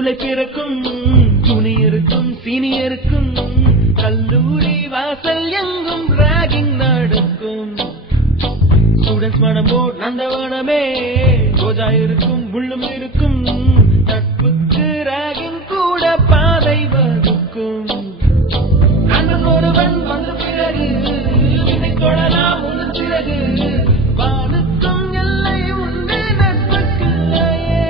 ஜூலை பிறக்கும் ஜூனியருக்கும் சீனியருக்கும் கல்லூரி வாசல் எங்கும் ராகிங் நடக்கும். ஸ்டூடெண்ட்ஸ் மனமோ நந்தவனமே ரோஜா இருக்கும் முள்ளும் இருக்கும். நட்புக்கு ராகிங் கூட பாதை வகுக்கும். நண்பன் ஒருவன் வந்த பிறகு வினை கொள்ளலாம் உன் பிறகு. வானுக்கும் எல்லை உண்டு நட்புக்குள்ளையே.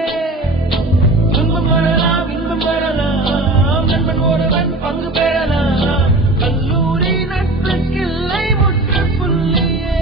துன்பம் வரலாம் இன்பம் வரலாம் நண்பன் ஒருவன் பங்கு பெறலாம். கல்லூரி நட்புக்கில்லை முற்றுப்புள்ளியே.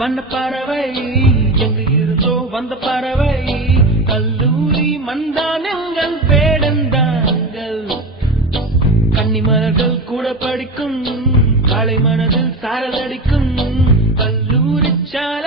வண்ண பறவை எங்கு இருந்தோ வந்த பறவை. கல்லூரி மந்தானங்கள் வேடந்தாங்கள். கன்னிமலர்கள் கூட படிக்கும் காலை மனதில் சாரல் அடிக்கும். கல்லூரி சாலை